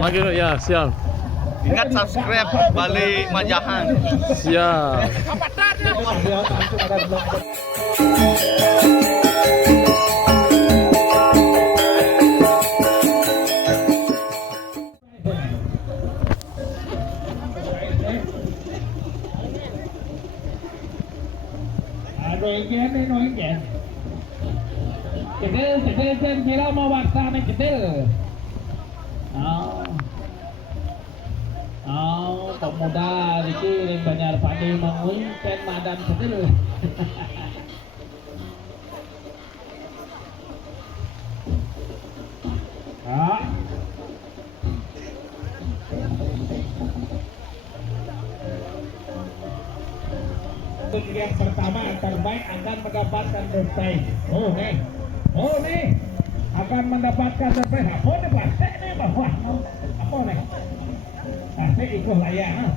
Makin ya, siap. Ingat subscribe Bali Majahan. Siap. Rồi kia đây nói kẹt trên kia đó mau bạc xa này kita pemuda Riki yang banyak padi mangun pen madan kita Untuk yang pertama terbaik akan mendapatkan dompet. Oh nih akan mendapatkan dompet. Apa nih plastik nih bawah? Apa nih? Plastik ikut layak.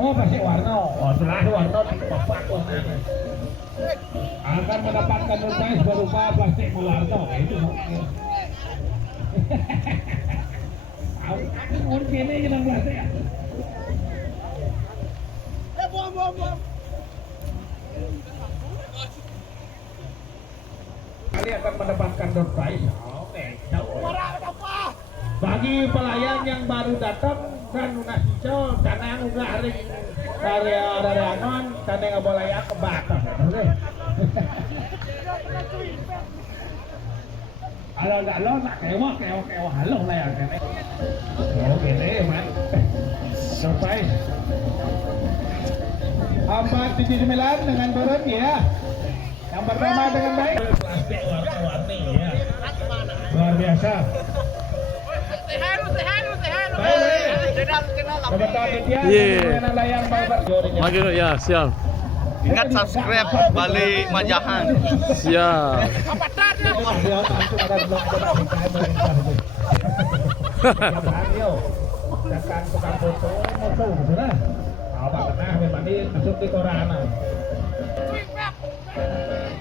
Oh pasti warna. Oh setelah warna bapak warna. Akan mendapatkan dompet berupa plastik melarno. Itu. Mungkin ini yang plastik ya. Kali akan mendapatkan door prize. Bagi pelayan yang baru datang dan lunas hijau, karena yang udah hari dari anon, karena nggak boleh ya ke Batam. Kalau nggak lo nak kewah halo lah ya kan. Oh gini man, surprise. 479 dengan turun ya. Yang pertama dengan baik. Plastik warna-warni ya. Luar biasa. Makin ya, siap. Ingat subscribe Bali Majahan. Siap. Tukang foto, Pak pernah memang ini masuk di koran.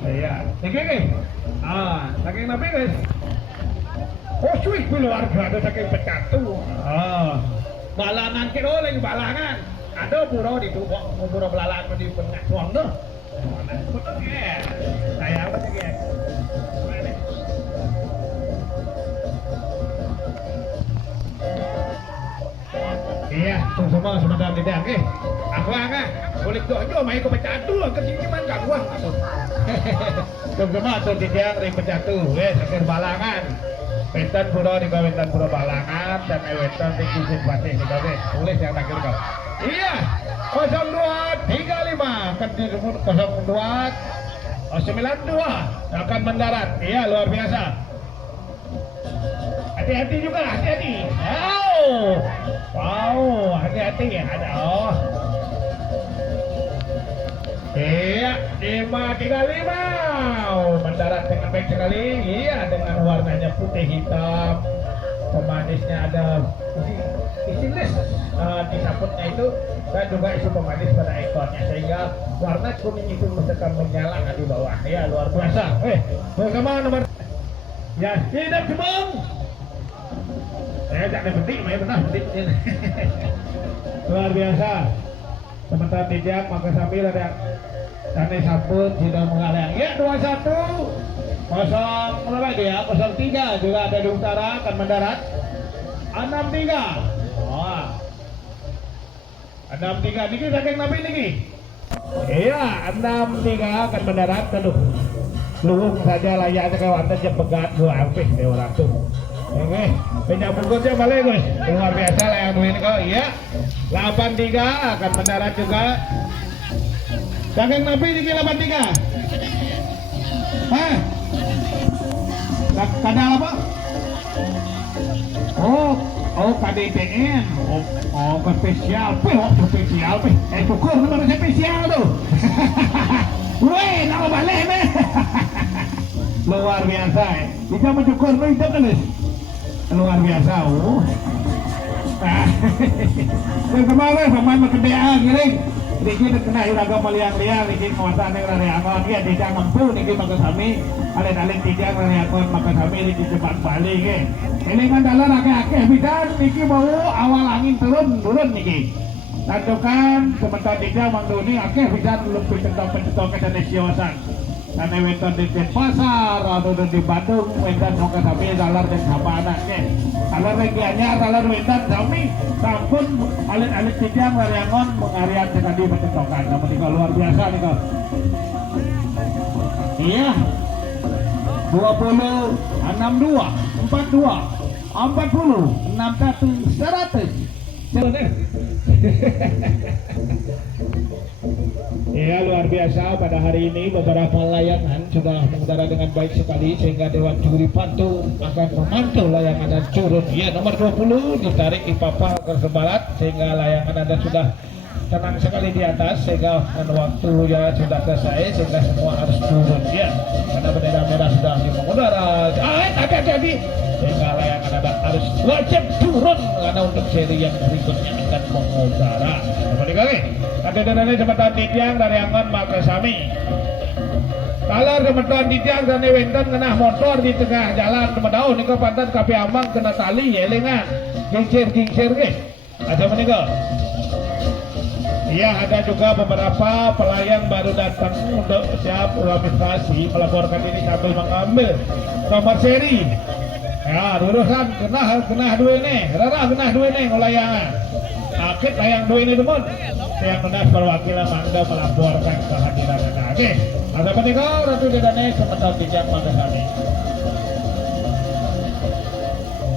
Iya, saking saking nabi guys. Oh cuy, keluarga ada saking pecatu. Balangan kira lagi balangan. Ada pura di tubuh, pura belalang di pengak tuang tuh. Betul ya. Saya apa sih ya? Iya, tuh semua sebentar tidak, aku angkat, boleh dojo main ke pecatu, ke sini man gak gua. Tuh semua tuh tidak dari pecatu, sakit balangan. Pentan pura di kawasan pura balangan dan ewetan di kusin patih di kawasan. Boleh yang takir kau. Iya, 0235 kan di 0292 akan mendarat. Iya luar biasa. Hati-hati juga, hati-hati. Wow, hati-hati ya. Iya, 535. Mendarat dengan baik sekali. Iya, dengan warnanya putih hitam. Pemanisnya ada isilis di saputnya itu dan juga isu pemanis pada ekornya sehingga warna kuning itu akan menyala di bawah. Ya, luar biasa. Bagaimana nomor? Ya, tidak cemong. Saya jangan penting, saya benar penting. Luar biasa. Sementara tidak maka sambil ada tanda sabut sudah mengalang. Ya 21 0 berapa dia? 03 juga ada di utara akan mendarat. 63. Wah. 63 niki saking nabi niki. Iya 63 akan mendarat. Aduh. Luhung saja layaknya kawan aja pegat dua ampih dewa langsung. Oke, banyak bungkusnya balik guys. Luar biasa lah yang ini kok. Iya. 83 akan mendarat juga. Saking nabi niki 83. Hah? Kadal apa? Oh KDPN. Oh spesial. Spesial. Syukur nomor spesial tuh. Weh, nama balik nih. Luar biasa. Bisa mencukur lu hidup kan luar biasa. Kemarin pemain makedea gini. Niki kena iraga maliang-liang niki kawasan yang rare aman dia tidak mampu niki maka kami alih-alih tidak rare akon maka kami niki cepat balik ke. Ini kan dalam akeh-akeh pisan niki mau awal angin turun niki. Tantukan sebentar tidak Mang Doni akeh pisan lebih tentang kesana siosan. Karena wentan di Denpasar atau di Bandung wentan mau ke sami dalar dan sama anaknya. Dalar regiannya dalar wentan sami sampun alit-alit tijang wariangon mengarian sekali pentokan. Namun nika luar biasa nika. Iya. 20 62 42 40 61 100. Ya luar biasa pada hari ini beberapa layangan sudah mengudara dengan baik sekali sehingga Dewan Juri Pantu akan memantau layangan dan turun. Ya nomor 20 ditarik di papan Barat sehingga layangan Anda sudah tenang sekali di atas sehingga waktunya sudah selesai sehingga semua harus turun ya karena bendera merah sudah mengudara. Hati-hati sehingga layangan Anda harus wajib turun karena untuk seri yang berikutnya akan mengudara. Kembali kali ada jembatan Titiang dari Angon Makasami. Kalau jembatan Titiang dan Wenten kena motor di tengah jalan Temedau nih pantan kapi ambang kena tali yelengan gingsir guys. Ada menikah. Iya ada juga beberapa pelayang baru datang untuk siap administrasi melaporkan ini sambil mengambil nomor seri. Ya lulusan kena dua ini, rara kena dua ini ngelayangan. Akit layang dua ini teman. Yang benar perwakilan Mangda melaporkan kehadiran Anda. Oke, ada peninggal Ratu Dedane sebentar bijak Mangda kami.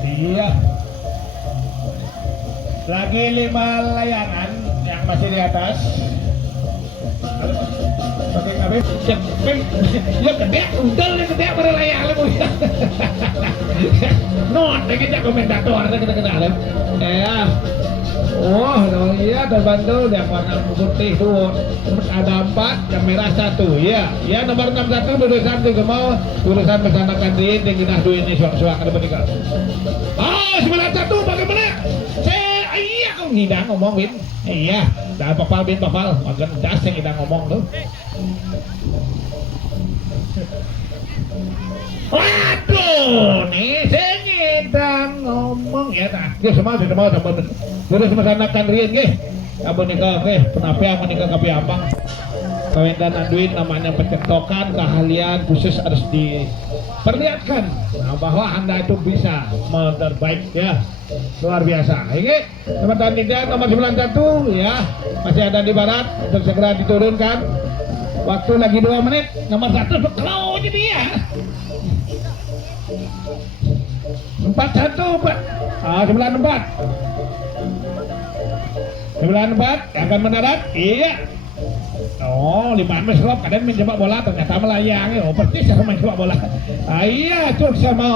Iya. Lagi 5 layangan yang masih di atas. Pakai kabel, ya gede, udah gede pada layang lemu. Non, kita komentator kita kenal. Ya. Oh, iya terbantu yang warna putih tuh. Ada 4, yang merah 1. Ya, ya nomor 61 lulusan juga mau lulusan bersanakan di genah dua ini suang-suang ada bertiga. Oh, 91 bagaimana? Iya kau ngidang ngomong Win. Iya, dah papal makan das yang ngidang ngomong tuh. Waduh, nih ngidang ngomong ya nah. Dia semua teman. Sudah semesanakan rian ge. Abon nikah ge, penapian menikah kapi abang. Kawendan Anduin namanya pencekokan keahlian khusus harus diperlihatkan bahwa Anda itu bisa terbaik ya. Luar biasa. Ini teman-teman tidak nomor 91 ya. Masih ada di barat untuk segera diturunkan. Waktu lagi 2 menit. Nomor 1 kalau jadi ya. 41 Pak. 94 akan mendarat. Iya. Oh, 5 meter kadang menjebak bola ternyata melayang. Oh, persis sama menjebak bola. Iya, cuk sama.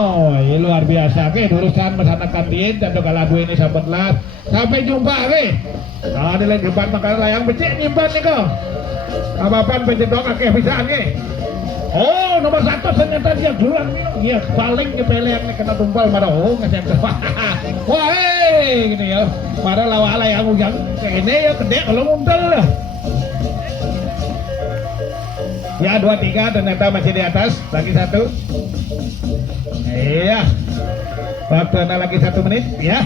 Luar biasa. Oke, urusan masyarakat Dien dan Dogalabu ini sahabatlah. Sampai jumpa, oke. Kalau ada lain depan makanan layang becek nyimpan nih kau. Apa-apaan penjedok oke bisa oke. Oh, nomor 1 ternyata dia duluan. Iya, paling kepelean kena tumpal pada ngasih. Wah, gini ya. Pada lawa layang ujang kayak ini ya gede kalau muntel lah. Ya 2-3 ternyata masih di atas. Lagi 1. Iya. Waktu ada lagi 1 menit. Ya.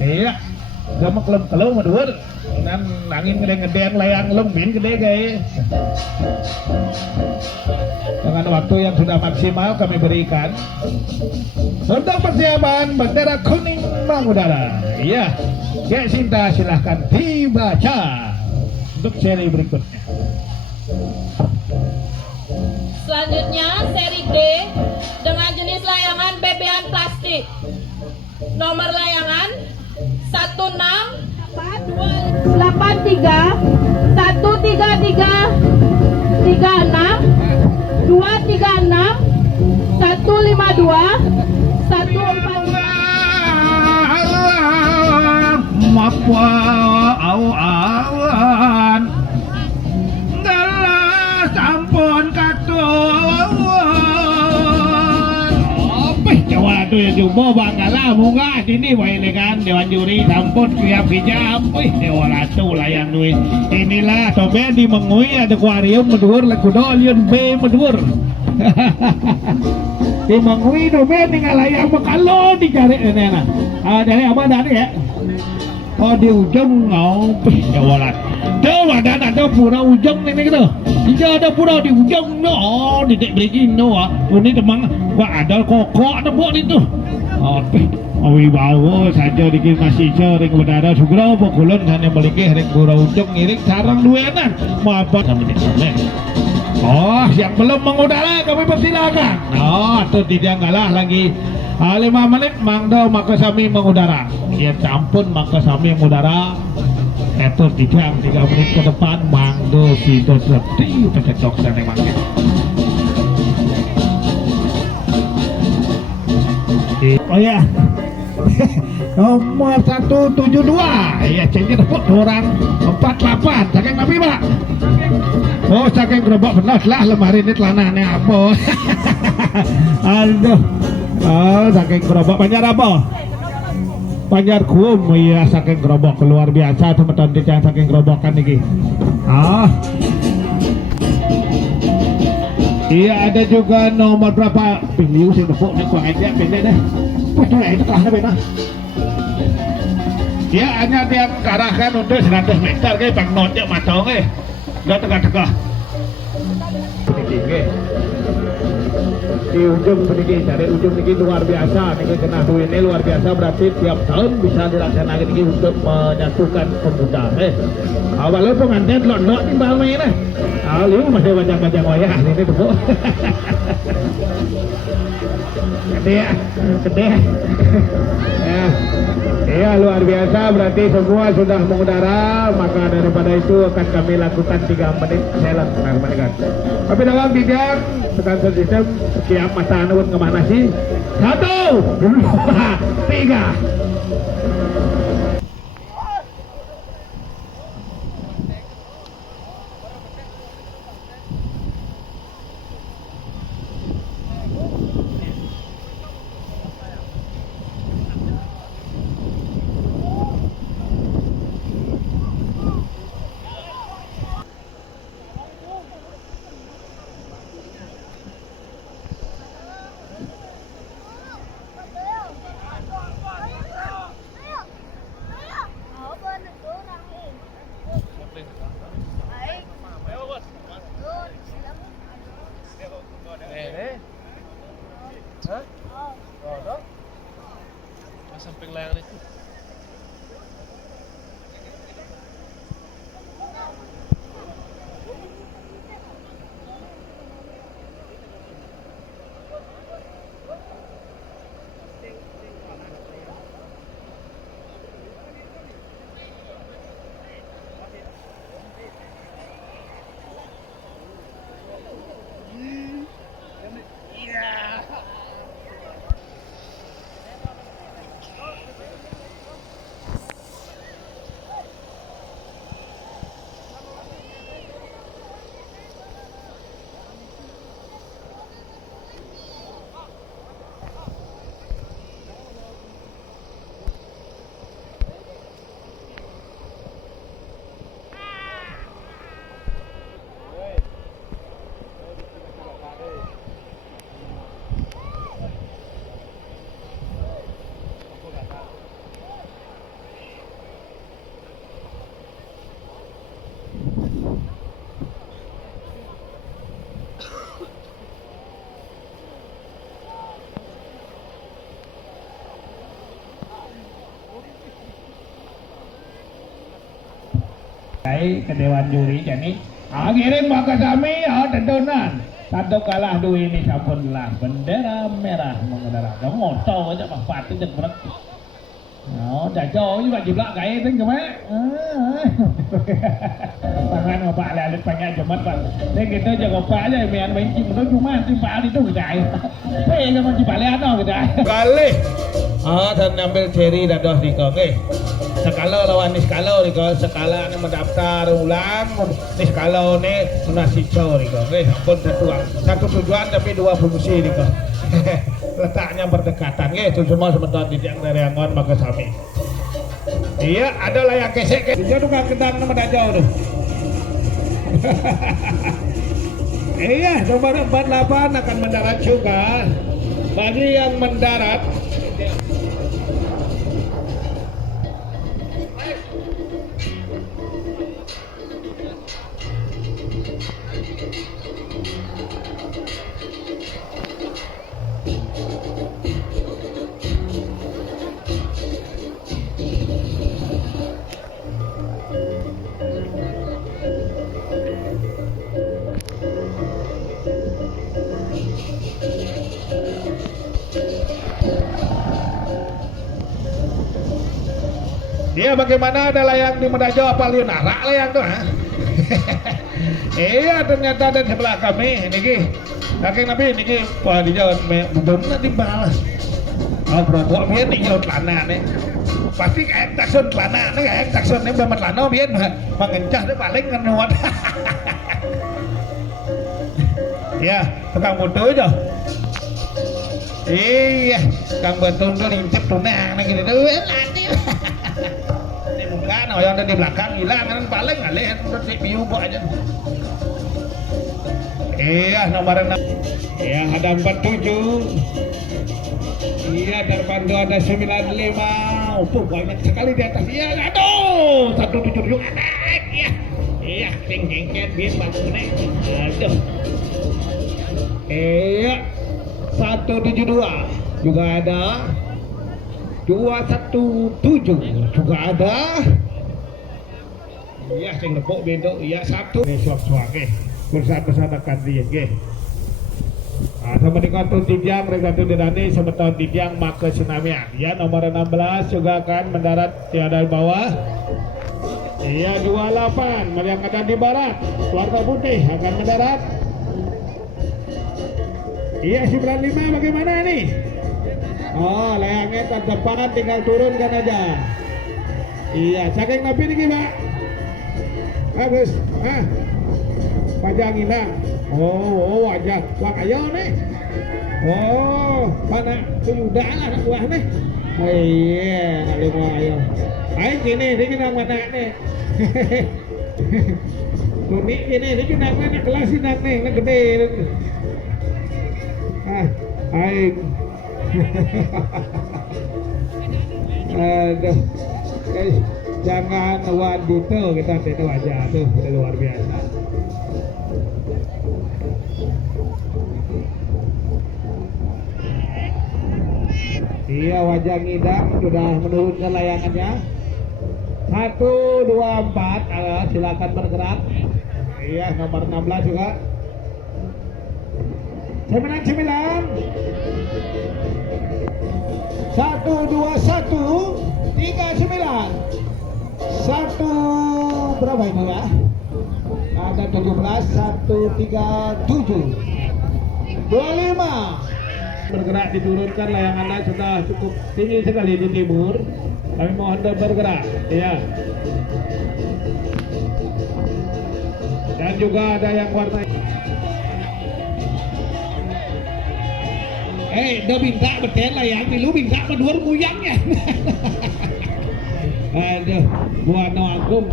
Iya. Gamak lem kalau madur. Dan angin gede-gedean layang lumbin gede guys. Dengan waktu yang sudah maksimal kami berikan untuk persiapan bendera kuning mengudara. Iya. Ya Sinta silahkan dibaca untuk seri berikutnya. Selanjutnya seri G dengan jenis layangan bebean plastik. Nomor layangan 1683 133 36 236 152 144 Mapwa awan gelas ampun katun Jawa itu ya jumbo banggalah munggah sini wae kan Dewan Juri sampun siap hijab. Wih Dewa Ratu layang duit. Inilah sobe di Mengui ada akuarium medur lekudo liun B medur. Timang Wino men ngalayang makalo di cari nena. Dari apa dari ya? Oh di ujung jawalan. Dewa dan ada pura ujung ini gitu. Jika ada pura di ujung no di dek begini no. Ini temang gua ada kokok ada buat itu. Awi bawa saja dikit masih sering berada sugro pokulon hanya melikih ring pura ujung ngirik sarang duenan. Maaf kami tidak. Oh, yang belum mengudara kami persilakan. Oh, atau tidak ngalah lagi 5 menit mangdo maka kami mengudara. Ya campun maka kami mengudara. Itu tidak 3 menit ke depan mangdo sido seperti tercocok sana mangke. Oh ya. Nomor 172 ya cengkeh dapat orang 48 saking nabi pak. Oh saking gerobak benar lah lemari ini telananya apa. Aduh. Oh saking gerobak banyak apa? Banyak kum ya saking gerobak luar biasa teman-teman tidak saking gerobakan ini. Iya ada juga nomor berapa? Pilih sih nepuk nih kurang aja pendek deh. Betul itu kelasnya benar. Ya hanya dia karahkan untuk 100 meter ke bang nonjek matong nggak tengah-tengah di ujung begini dari ujung ini luar biasa ini kena ini luar biasa berarti tiap tahun bisa dilaksanakan ini untuk menyatukan pemuda awalnya pengantin londok timbal main awalnya masih banyak-banyak wayah ini tuh gede ya luar biasa berarti semua sudah mengudara maka daripada itu akan kami lakukan 3 menit saya lakukan tapi dalam bidang tekan sistem siap masa anut kemana sih 1 2 3 Samping layar itu. ke dewan juri jadi akhirin maka kami tentunan satu kalah dua ini sampun lah bendera merah mengudara dong moto aja pak Fatih dan berat jauh juga jiplak kayak itu gimana tangan pak lalit pengen jemat pak ini kita jago pak aja biar benci menurut cuma si pak itu gede pengen sama si pak lihat gede kali dan ambil cherry dan dos di kau sekala lawan niskala riko sekala ini mendaftar ulang niskala ini nasi cow riko ampun satu tujuan tapi 2 fungsi riko letaknya berdekatan itu semua sebentar di dari Angon maka sami iya ada layang kesek dia tukang kedang nama jauh tuh iya nomor 48 akan mendarat juga Bagi yang mendarat, dia bagaimana ada layang di Medajo apa Lionara layang tuh, ha? Iya ternyata ada di sebelah kami niki. Kakek Nabi niki wah di jalan belum nanti balas. Oh bro, biar nih jalan celana nih. Pasti kayak taksun celana nih kayak taksun nih beman lano biar mengencah deh paling ngenuat. Ya tukang foto aja. Iya, kang betul tuh lincip tunang nih gitu tuh. Kan yang ada di belakang hilang kan paling ngalihin udah CPU kok aja. Iya nomor 6. Iya ada 47. Iya terbantu ada 95. Banyak sekali di atas. Iya aduh 177 naik. Iya tingkengket biar bangun nih. Aduh. Iya 172 juga ada. 217 juga ada. Iya sing nepuk bendo iya satu. Suap-suap ke. Bersama-sama dia ke. Sama dengan Tijang Regatu Dedani sebetul Tijang maka Sinamian. Ya nomor 16 juga akan mendarat tiada bawah. Iya 28 yang ada di barat warna putih akan mendarat. Iya 95 bagaimana nih? Oh, layangnya tak depan tinggal turunkan aja. Iya, saking nabi nih Pak. Bagus. Pajang hilang. Oh, wajah. Wah ayo nih. Oh, mana sudah anak buah nih. Oh iya, nak lima ayo. Ayo gini, ini nang mana nih? Tuni gini, ini nang mana kelas nang nih, nang gede. Ayo. Aduh, guys, jangan wadito kita itu wajah tuh luar biasa. Iya wajah ngidam sudah menurunkan layangannya. 1, 2, 4, silakan bergerak. Iya nomor 16 juga. 9. 1, 2, 1, 3, 9. 1 berapa ini ya? Ada 17, 1, 3, 7, 25. Bergerak diturunkan layangannya sudah cukup tinggi sekali di timur. Kami mohon bergerak, ya. Dan juga ada yang warna. Udah minta betul layang, lu minta berdua muyangnya. Aduh, buat no agung.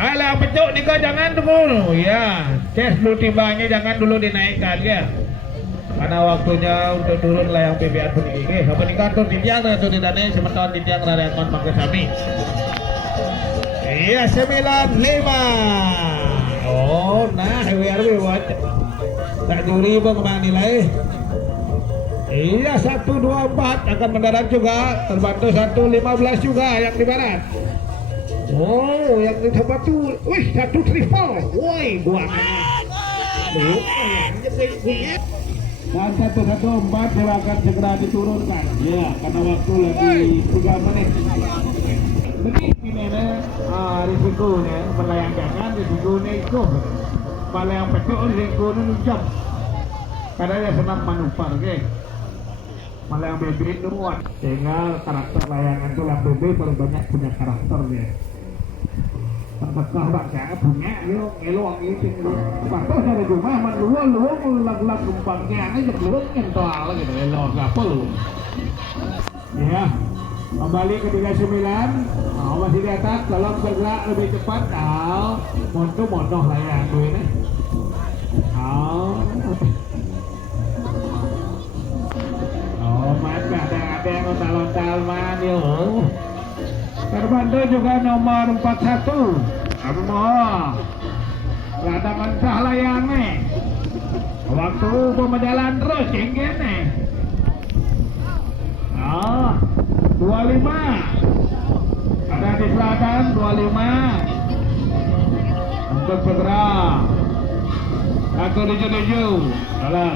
Alah pecuk nih kau jangan dulu, ya. Ces dulu timbangnya jangan dulu dinaikkan ya. Karena waktunya untuk turun layang PBR peninggi. Apa nih kantor Titiang atau di dana sementara Titiang Rakyat Mangga Sami. Iya 95. Oh, nah WRW buat tak juri bang kemana nilai. Iya 124 akan mendarat juga terbantu 115 juga yang di barat. Oh yang di tempat tuh, wih 1 triple, woi buangannya. Dan 114 silakan segera diturunkan. Ya karena waktu lagi 3 menit. Begini risikonya melayang jangan risikonya itu. Melayang pecuk risikonya jam. Karena dia senang manuver, oke. Malayang BB itu muat sehingga karakter layangan tulang BB paling banyak punya karakter dia. Terpekah baknya punya yuk ngeluang itu waktu ada cuma man luang ulang gempangnya aja belum kental gitu elok apa lu ya kembali ke 39 masih di atas tolong bergerak lebih cepat montoh layang tuh ini ada yang lontal-lontal manil. Terbantu juga nomor 41. Rada mentah layangnya. Waktu pemajalan terus cenggen nih. 25. Ada di selatan 25. Untuk segera. 177. Salah.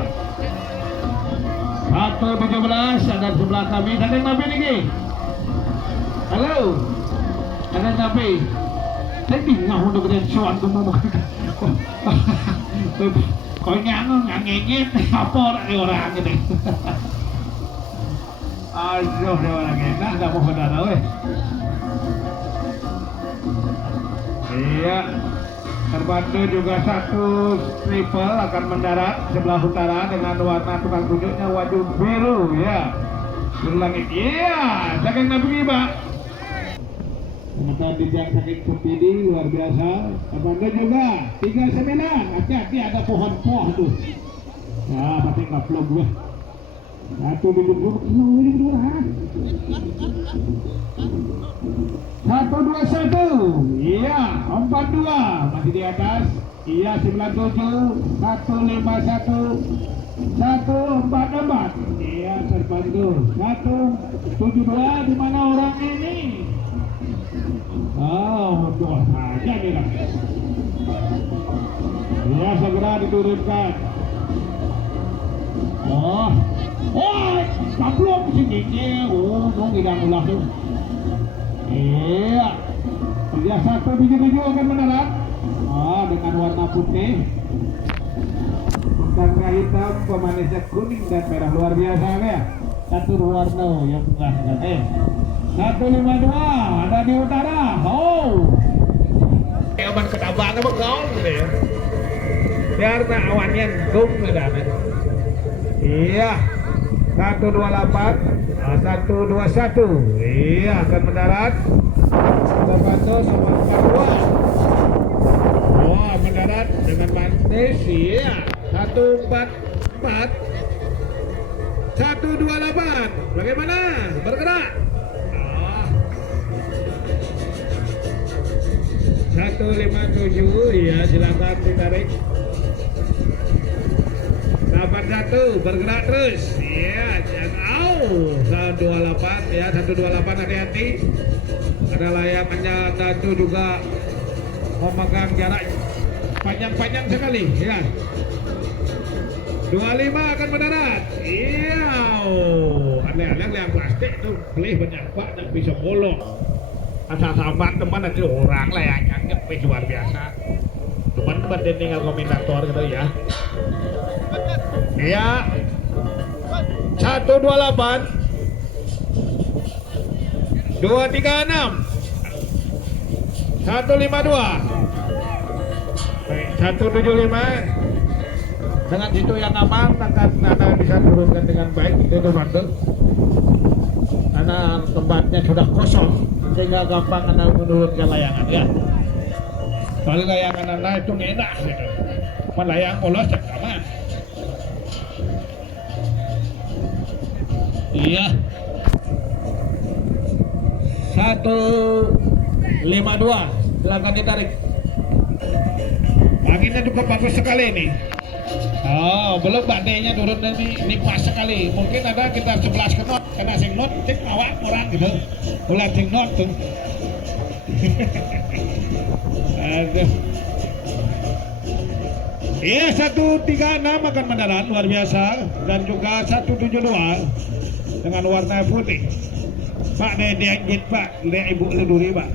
117 ada sebelah kami. Ada yang nabi lagi. Halo. Ada yang nabi. Saya bingung untuk kedensuan ngomong. Kau ngangengit apa orang ini. Aduh, dia orang enak, nggak mau benar, weh. Iya, terbantu juga satu triple akan mendarat sebelah utara dengan warna tukang tunjuknya wajah biru, ya. Biru langit, iya, saking nabi Pak. Kemudian yang sakit kepidi luar biasa. Terbantu juga 39, hati-hati ada pohon-pohon tuh. Ya, tapi nggak vlog gue. 121, iya 42 masih di atas, iya 97, 151, 144, iya terbantu, 172 di mana orang ini? Oh, doa saja nih lah. Iya segera diturunkan. Oh, belum sini. Dong tidak ulang tuh. Iya. Dia 177 akan mendarat. Dengan warna putih. Tangga hitam, pemanisnya kuning dan merah luar biasa ya. Satu warna yang enggak. 152 ada di utara. Awan ketabang apa kau gitu ya. Biarna awannya gum udah. Iya. 128, 121. Iya, akan mendarat. Terbantu nomor 42. Mendarat dengan manis. Iya. 144, 128. Bagaimana? Bergerak. 157. Iya, silakan ditarik. 81 bergerak terus. Iya, jangan 128 ya, 128 hati-hati. Ada layangannya satu juga memegang jarak panjang-panjang sekali ya. 25 akan mendarat. Iya. Aneh-aneh yang plastik tuh beli banyak pak dan bisa bolong. Asal sambat teman nanti orang layangnya luar biasa. Teman-teman tinggal komentator gitu ya. Iya. 128 236 152 175 dengan situ yang aman akan Anda bisa turunkan dengan baik itu bantu karena tempatnya sudah kosong sehingga gampang Anda menurunkan layangan ya. Kalau layangan Anda itu enak gitu. Layang polos tak aman. Iya. 152 silakan ditarik. Anginnya cukup bagus sekali ini. Belum badainya turun ini pas sekali. Mungkin ada kita 11 knot karena sing knot cek awak orang gitu. Ulah sing knot tuh. Aduh. Iya 136 akan mendarat luar biasa dan juga 172 dengan warna putih. Pak dianggit Pak, lihat ibu leduri Pak.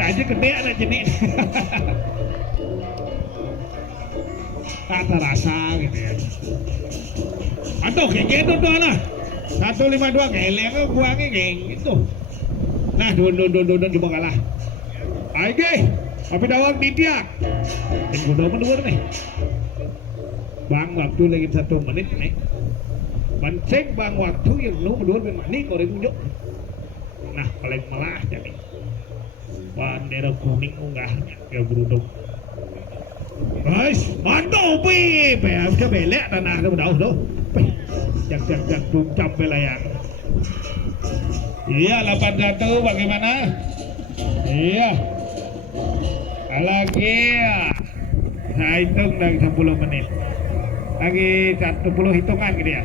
Aja gede ada jenis. Tak terasa gitu ya. Aduh kayak gitu tuh lah. 152 geleng buangnya kayak gitu. Nah don coba kalah. Aige, tapi dawang ditiak. Yang udah mendur nih. Bang waktu lagi 1 menit nih. Mancing bang waktu yang lu mendur bermanik kau tunjuk. Nah paling malah jadi. Bandera kuning unggahnya ya beruduk. Guys, mantap pi, ke belek tanah tu dah tu. Jak jump belayang. Iya 8-1 bagaimana? Iya. Lagi ya. Saya hitung dari 10 menit. Lagi 10 hitungan gitu ya.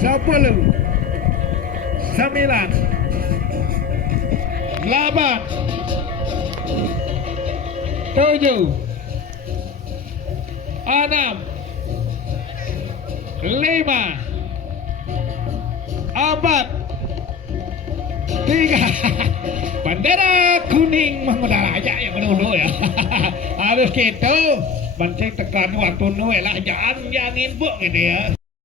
10 9 8 7 6 5 4 3 bendera kuning mengudara aja yang dulu ya. Harus gitu. Bancing tekan waktu nu lah jangan info gitu ya.